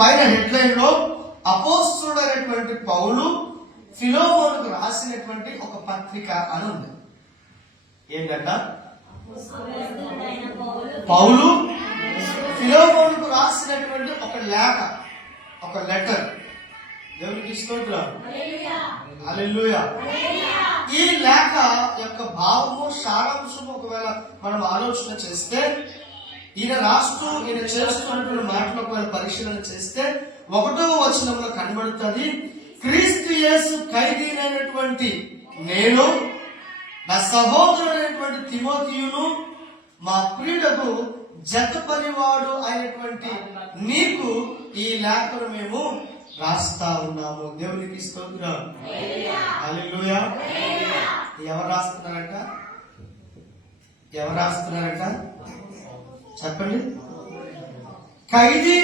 పైన హెడ్లైన్ లో అపోస్తలుడైనటువంటి పౌలు ఫిలోమోనుకు రాసినటువంటి ఒక పత్రిక అని ఉంది. ఏంటంట? పౌలు ఫిలోమోనుకు రాసినటువంటి ఒక లేఖ, ఒక లెటర్. దేవునికి స్తోత్రం. హల్లెలూయా. ఈ లేఖ యొక్క భావము, సారాంశం ఒకవేళ మనం ఆలోచన చేస్తే, ఈయన రాస్తూ ఈయన చేస్తున్నటువంటి మాటలు ఒకవేళ పరిశీలన చేస్తే 1వ వచనంలో కనబడుతుంది, క్రీస్తు యేసు ఖైదీనైనటువంటి నేను, నా సహోదరుడైనటువంటి తిమోతియును, మా ప్రియుడకు జత పనివాడు అయినటువంటి నీకు ఈ లేఖను మేము రాస్తా ఉన్నాము. దేవునికి స్తోత్రం. హల్లెలూయా. ఎవరు రాస్తున్నారంట? ఎవరు రాస్తున్నారంట? చెప్పండి. ఖైదీ